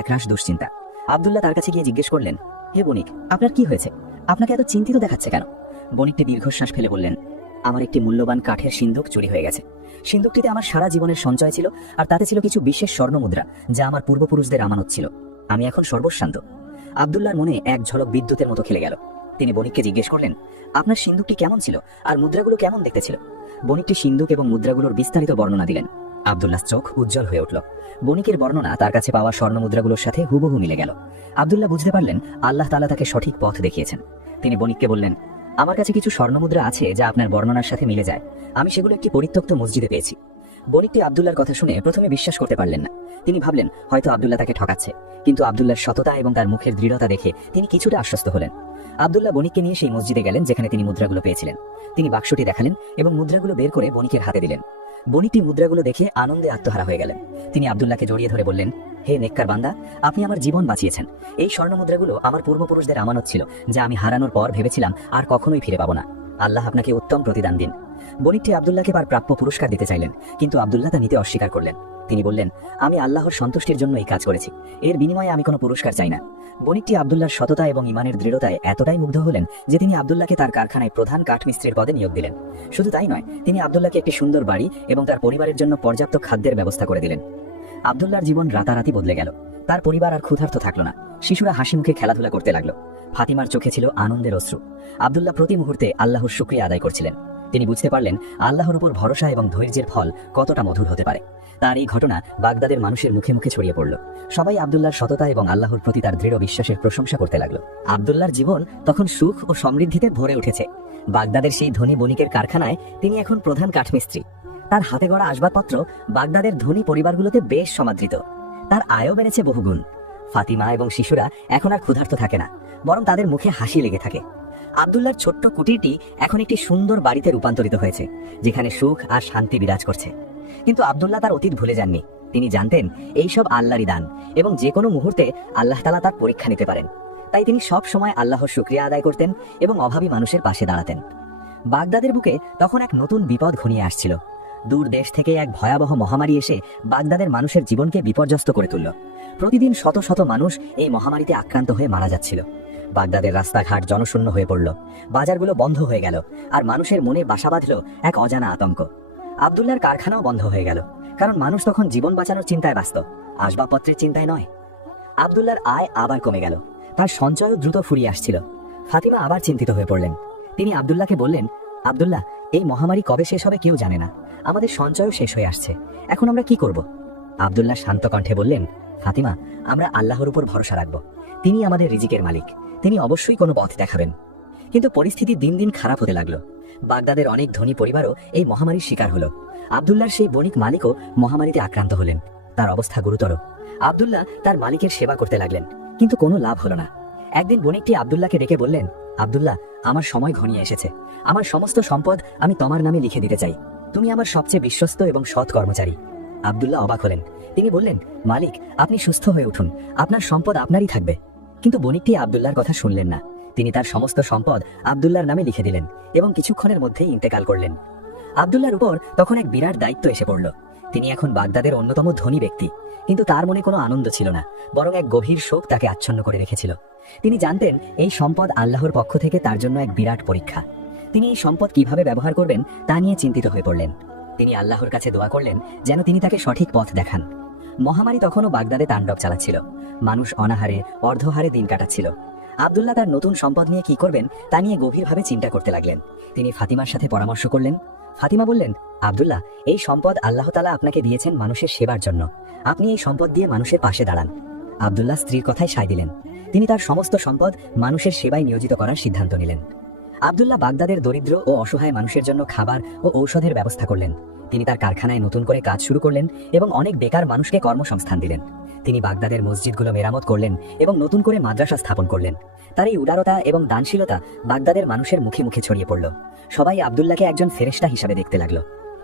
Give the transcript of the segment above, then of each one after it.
একরাশ দুশ্চিন্তা। আব্দুল্লাহ তার কাছে গিয়ে জিজ্ঞেস করলেন, হে বণিক, আপনার কি হয়েছে? আপনাকে এত চিন্তিত দেখাচ্ছে কেন? বণিকটি দীর্ঘশ্বাস ফেলে বললেন, আমার একটি মূল্যবান কাঠের সিন্দুক চুরি হয়ে গেছে। সিন্দুকটিতে আমার সারা জীবনের সঞ্চয় ছিল, আর তাতে ছিল কিছু বিশেষ স্বর্ণমুদ্রা, যা আমার পূর্বপুরুষদের আমানত ছিল। আমি এখন সর্বশান্ত। আব্দুল্লাহর মনে এক ঝলক বিদ্যুতের মতো খেলে গেল। তিনি বণিককে জিজ্ঞেস করলেন, আপনার সিন্দুকটি কেমন ছিল আর মুদ্রাগুলো কেমন দেখতে ছিল? বণিকটি সিন্দুক এবং মুদ্রাগুলোর বিস্তারিত বর্ণনা দিলেন। আব্দুল্লাহর চোখ উজ্জ্বল হয়ে উঠল। বণিকের বর্ণনা তার কাছে পাওয়া স্বর্ণমুদ্রাগুলোর সাথে হুবহু মিলে গেল। আব্দুল্লাহ বুঝতে পারলেন আল্লাহ তাআলা তাকে সঠিক পথ দেখিয়েছেন। তিনি বণিককে বললেন, আমার কাছে কিছু স্বর্ণমুদ্রা আছে যা আপনার বর্ণনার সাথে মিলে যায়। আমি সেগুলো একটি পরিত্যক্ত মসজিদে পেয়েছি। বণিকটি আব্দুল্লাহর কথা শুনে প্রথমে বিশ্বাস করতে পারলেন না। তিনি ভাবলেন হয়তো আব্দুল্লাহ তাকে ঠকাচ্ছে, কিন্তু আব্দুল্লাহর সততা এবং তার মুখের দৃঢ়তা দেখে তিনি কিছুটা আশ্বস্ত হলেন। আব্দুল্লাহ বণিককে নিয়ে সেই মসজিদে গেলেন যেখানে তিনি মুদ্রাগুলো পেয়েছিলেন। তিনি বাক্সটি দেখালেন এবং মুদ্রাগুলো বের করে বণিকের হাতে দিলেন। বণিকটি মুদ্রাগুলো দেখে আনন্দে আত্মহারা হয়ে গেলেন। তিনি আব্দুল্লাহকে জড়িয়ে ধরে বললেন, হে নেককার বান্দা, আপনি আমার জীবন বাঁচিয়েছেন। এই স্বর্ণমুদ্রাগুলো আমার পূর্বপুরুষদের আমানত ছিল, যা আমি হারানোর পর ভেবেছিলাম আর কখনোই ফিরে পাবো না। আল্লাহ আপনাকে উত্তম প্রতিদান দিন। বণিকটি আব্দুল্লাহকে তার প্রাপ্য পুরস্কার দিতে চাইলেন, কিন্তু আব্দুল্লাহ তা নিতে অস্বীকার করলেন। তিনি বললেন, আমি আল্লাহর সন্তুষ্টির জন্য এই কাজ করেছি, এর বিনিময়ে আমি কোনো পুরস্কার চাই না। বণিকটি আব্দুল্লাহর সততা এবং ইমানের দৃঢ়তায় এতটাই মুগ্ধ হলেন যে তিনি আব্দুল্লাহকে তার কারখানায় প্রধান কাঠমিস্ত্রির পদে নিয়োগ দিলেন। শুধু তাই নয়, তিনি আব্দুল্লাহকে একটি সুন্দর বাড়ি এবং তার পরিবারের জন্য পর্যাপ্ত খাদ্যের ব্যবস্থা করে দিলেন। আব্দুল্লাহর জীবন রাতারাতি বদলে গেল। তার পরিবার আর ক্ষুধার্ত থাকলো না। শিশুরা হাসি মুখে খেলাধুলা করতে লাগলো। ফাতিমার চোখে ছিল আনন্দের অশ্রু। আব্দুল্লাহ প্রতি মুহূর্তে আল্লাহর শুকরিয়া আদায় করছিলেন। তিনি বুঝতে পারলেন আল্লাহর উপর ভরসা এবং ধৈর্যের ফল কতটা মধুর হতে পারে। তার এই ঘটনা বাগদাদের মানুষের মুখে মুখে ছড়িয়ে পড়ল। সবাই আব্দুল্লাহর সততা এবং আল্লাহর প্রতি তার দৃঢ় বিশ্বাসের প্রশংসা করতে লাগলো। আব্দুল্লাহর জীবন তখন সুখ ও সমৃদ্ধিতে ভরে উঠেছে। বাগদাদের সেই ধনী বণিকের কারখানায় তিনি এখন প্রধান কাঠমিস্ত্রি। তার হাতে গড়া আসবাবপত্র বাগদাদের ধনী পরিবারগুলোতে বেশ সমাদৃত। তার আয়ও বেড়েছে বহুগুণ। ফাতিমা এবং শিশুরা এখন আর ক্ষুধার্ত থাকে না, বরং তাদের মুখে হাসি লেগে থাকে। আব্দুল্লাহর ছোট্ট কুটিরটি এখন একটি সুন্দর বাড়িতে রূপান্তরিত হয়েছে, যেখানে সুখ আর শান্তি বিরাজ করছে। কিন্তু আব্দুল্লাহ তার অতীত ভুলে যাননি। তিনি জানতেন এইসব আল্লাহরই দান এবং যে কোনো মুহূর্তে আল্লাহ তাআলা তার পরীক্ষা নিতে পারেন। তাই তিনি সব সময় আল্লাহর শুকরিয়া আদায় করতেন এবং অভাবী মানুষের পাশে দাঁড়াতেন। বাগদাদের বুকে তখন এক নতুন বিপদ ঘনিয়ে আসছিল। দূর দেশ থেকে এক ভয়াবহ মহামারী এসে বাগদাদের মানুষের জীবনকে বিপর্যস্ত করে তুলল। প্রতিদিন শত শত মানুষ এই মহামারীতে আক্রান্ত হয়ে মারা যাচ্ছিল। বাগদাদের রাস্তাঘাট জনশূন্য হয়ে পড়ল, বাজারগুলো বন্ধ হয়ে গেল, আর মানুষের মনে বাসা বাঁধল এক অজানা আতঙ্ক। আব্দুল্লাহর কারখানাও বন্ধ হয়ে গেল, কারণ মানুষ তখন জীবন বাঁচানোর চিন্তায় ব্যস্ত, আসবাবপত্রের চিন্তায় নয়। আব্দুল্লাহর আয় আবার কমে গেল, তার সঞ্চয়ও দ্রুত ফুরিয়ে আসছিল। ফাতিমা আবার চিন্তিত হয়ে পড়লেন। তিনি আব্দুল্লাহকে বললেন, আব্দুল্লাহ, এই মহামারী কবে শেষ হবে কেউ জানে না। আমাদের সঞ্চয়ও শেষ হয়ে আসছে, এখন আমরা কি করব? আব্দুল্লাহ শান্ত কণ্ঠে বললেন, ফাতিমা, আমরা আল্লাহর উপর ভরসা রাখব। তিনি আমাদের রিজিকের মালিক, তিনি অবশ্যই কোনো পথ দেখাবেন। কিন্তু পরিস্থিতি দিন দিন খারাপ হতে লাগলো। বাগদাদের অনেক ধনী পরিবারও এই মহামারীর শিকার হলো। আব্দুল্লাহর সেই বণিক মালিকও মহামারীতে আক্রান্ত হলেন। তার অবস্থা গুরুতর। আব্দুল্লাহ তার মালিকের সেবা করতে লাগলেন, কিন্তু কোনো লাভ হলো না। একদিন বণিকটি আব্দুল্লাহকে ডেকে বললেন, আব্দুল্লাহ, আমার সময় ঘনিয়ে এসেছে। আমার সমস্ত সম্পদ আমি তোমার নামে লিখে দিতে চাই। তুমি আমার সবচেয়ে বিশ্বস্ত এবং সৎ কর্মচারী। আব্দুল্লাহ অবাক হলেন। তিনি বললেন, মালিক, আপনি সুস্থ হয়ে উঠুন, আপনার সম্পদ আপনারই থাকবে। কিন্তু বণিকটি আব্দুল্লাহর কথা শুনলেন না। তিনি তার সমস্ত সম্পদ আব্দুল্লাহর নামে লিখে দিলেন এবং কিছুক্ষণের মধ্যেই ইন্তেকাল করলেন। আব্দুল্লাহর উপর তখন এক বিরাট দায়িত্ব এসে পড়ল। তিনি এখন বাগদাদের অন্যতম ধনী ব্যক্তি, কিন্তু তার মনে কোনো আনন্দ ছিল না, বরং এক গভীর শোক তাকে আচ্ছন্ন করে রেখেছিল। তিনি জানতেন এই সম্পদ আল্লাহর পক্ষ থেকে তার জন্য এক বিরাট পরীক্ষা। তিনি এই সম্পদ কিভাবে ব্যবহার করবেন তা নিয়ে চিন্তিত হয়ে পড়লেন। তিনি আল্লাহর কাছে দোয়া করলেন যেন তিনি তাকে সঠিক পথ দেখান। মহামারী তখনও বাগদাদে তাণ্ডব চালাচ্ছিল। মানুষ অনাহারে অর্ধহারে দিন কাটাচ্ছিল। আব্দুল্লাহ তার নতুন সম্পদ নিয়ে কি করবেন তা নিয়ে গভীরভাবে চিন্তা করতে লাগলেন। তিনি ফাতিমার সাথে পরামর্শ করলেন। ফাতিমা বললেন, আব্দুল্লাহ, এই সম্পদ আল্লাহ তাআলা আপনাকে দিয়েছেন মানুষের সেবার জন্য। আপনি এই সম্পদ দিয়ে মানুষের পাশে দাঁড়ান। আব্দুল্লাহ স্ত্রীর কথায় সায় দিলেন। তিনি তার সমস্ত সম্পদ মানুষের সেবায় নিয়োজিত করার সিদ্ধান্ত নিলেন। আব্দুল্লাহ বাগদাদের দরিদ্র ও অসহায় মানুষের জন্য খাবার ও ঔষধের ব্যবস্থা করলেন। তিনি তার কারখানায় নতুন করে কাজ শুরু করলেন এবং অনেক বেকার মানুষকে কর্মসংস্থান দিলেন। তিনি বাগদাদের মসজিদগুলো মেরামত করলেন এবং নতুন করে মাদ্রাসা স্থাপন করলেন। তার এই উদারতা এবং দানশীলতা বাগদাদের মানুষের মুখে মুখে ছড়িয়ে পড়ল। সবাই আব্দুল্লাহকে একজন ফেরেশতা হিসাবে দেখতে লাগলো।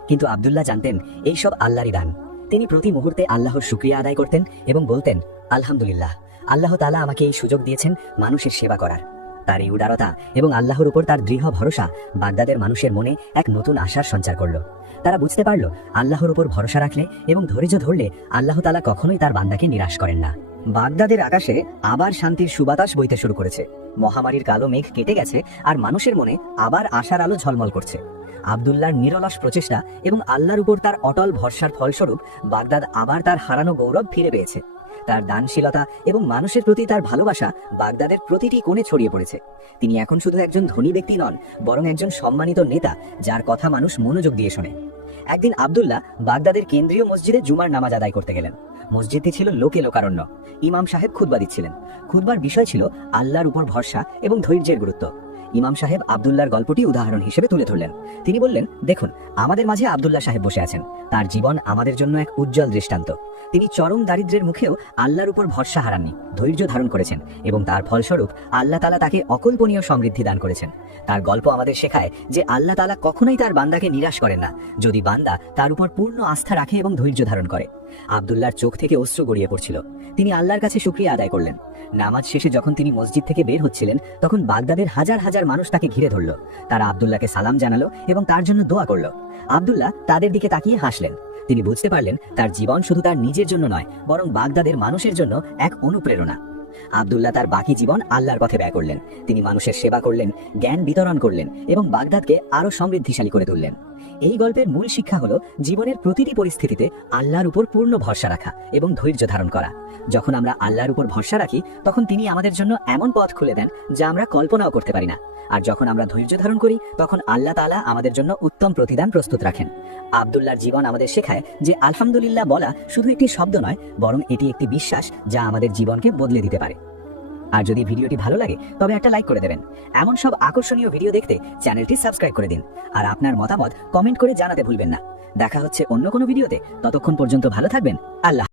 কিন্তু আব্দুল্লাহ জানতেন এইসব আল্লাহরই দান। তিনি প্রতি মুহূর্তে আল্লাহর শুকরিয়া আদায় করতেন এবং বলতেন, আলহামদুলিল্লাহ, আল্লাহ তাআলা আমাকে এই সুযোগ দিয়েছেন মানুষের সেবা করার। তার এই উদারতা এবং আল্লাহর উপর তার দৃঢ় ভরসা বাগদাদের মানুষের মনে এক নতুন আশার সঞ্চার করল। তারা বুঝতে পারল আল্লাহর উপর ভরসা রাখলে এবং ধৈর্য ধরলে আল্লাহ তাআলা কখনোই তার বান্দাকে নিরাশ করেন না। বাগদাদের আকাশে আবার শান্তির সুবাতাস বইতে শুরু করেছে। মহামারীর কালো মেঘ কেটে গেছে আর মানুষের মনে আবার আশার আলো ঝলমল করছে। আব্দুল্লাহর নিরলস প্রচেষ্টা এবং আল্লাহর উপর তার অটল ভরসার ফলস্বরূপ বাগদাদ আবার তার হারানো গৌরব ফিরে পেয়েছে। তার দানশীলতা এবং মানুষের প্রতি তার ভালোবাসা বাগদাদের প্রতিটি কোণে ছড়িয়ে পড়েছে। তিনি এখন শুধু একজন ধনী ব্যক্তি নন, বরং একজন সম্মানিত নেতা যার কথা মানুষ মনোযোগ দিয়ে শোনে। একদিন আব্দুল্লাহ বাগদাদের কেন্দ্রীয় মসজিদে জুমার নামাজ আদায় করতে গেলেন। মসজিদটি ছিল লোকে লোকারণ্য। ইমাম সাহেব খুতবা দিচ্ছিলেন। খুতবার বিষয় ছিল আল্লাহর উপর ভরসা এবং ধৈর্যের গুরুত্ব। ইমাম সাহেব আব্দুল্লাহর গল্পটি উদাহরণ হিসেবে তুলে ধরলেন। তিনি বললেন, দেখুন, আমাদের মাঝে আব্দুল্লাহ সাহেব বসে আছেন। তার জীবন আমাদের জন্য এক উজ্জ্বল দৃষ্টান্ত। তিনি চরম দারিদ্র্যের মুখেও আল্লাহর উপর ভরসা হারাননি, ধৈর্য ধারণ করেছেন এবং তার ফলস্বরূপ আল্লাহ তাআলা তাকে অকল্পনীয় সমৃদ্ধি দান করেছেন। তার গল্প আমাদের শেখায় যে আল্লাহ তাআলা কখনোই তার বান্দাকে নিরাশ করেন না, যদি বান্দা তার উপর পূর্ণ আস্থা রাখে এবং ধৈর্য ধারণ করে। আব্দুল্লাহর চোখ থেকে অশ্রু গড়িয়ে পড়ছিল। তিনি আল্লাহর কাছে শুকরিয়া আদায় করলেন। নামাজ শেষে যখন তিনি মসজিদ থেকে বের হচ্ছিলেন, তখন বাগদাদের হাজার হাজার মানুষ তাকে ঘিরে ধরল। তারা আব্দুল্লাহকে সালাম জানালো এবং তার জন্য দোয়া করল। আব্দুল্লাহ তাদের দিকে তাকিয়ে হাসলেন। তিনি বুঝতে পারলেন তার জীবন শুধু তার নিজের জন্য নয়, বরং বাগদাদের মানুষের জন্য এক অনুপ্রেরণা। আব্দুল্লাহ তার বাকি জীবন আল্লাহর পথে ব্যয় করলেন। তিনি মানুষের সেবা করলেন, জ্ঞান বিতরণ করলেন এবং বাগদাদকে আরো সমৃদ্ধিশালী করে তুললেন। এই গল্পের মূল শিক্ষা হলো জীবনের প্রতিটি পরিস্থিতিতে আল্লাহর উপর পূর্ণ ভরসা রাখা এবং ধৈর্য ধারণ করা। যখন আমরা আল্লাহর উপর ভরসা রাখি, তখন তিনি আমাদের জন্য এমন পথ খুলে দেন যা আমরা কল্পনাও করতে পারি না। আর যখন আমরা ধৈর্য ধারণ করি, তখন আল্লাহ তাআলা আমাদের জন্য উত্তম প্রতিদান প্রস্তুত রাখেন। আব্দুল্লাহর জীবন আমাদের শেখায় যে আলহামদুলিল্লাহ বলা শুধু একটি শব্দ নয়, বরং এটি একটি বিশ্বাস যা আমাদের জীবনকে বদলে দিতে পারে। আর যদি ভিডিওটি ভালো লাগে তবে একটা লাইক করে দেবেন। এমন সব আকর্ষণীয় ভিডিও দেখতে চ্যানেলটি সাবস্ক্রাইব করে দিন। আর আপনার মতামত কমেন্ট করে জানাতে ভুলবেন না। দেখা হচ্ছে অন্য কোনো ভিডিওতে। ততক্ষণ পর্যন্ত ভালো থাকবেন। আল্লাহ।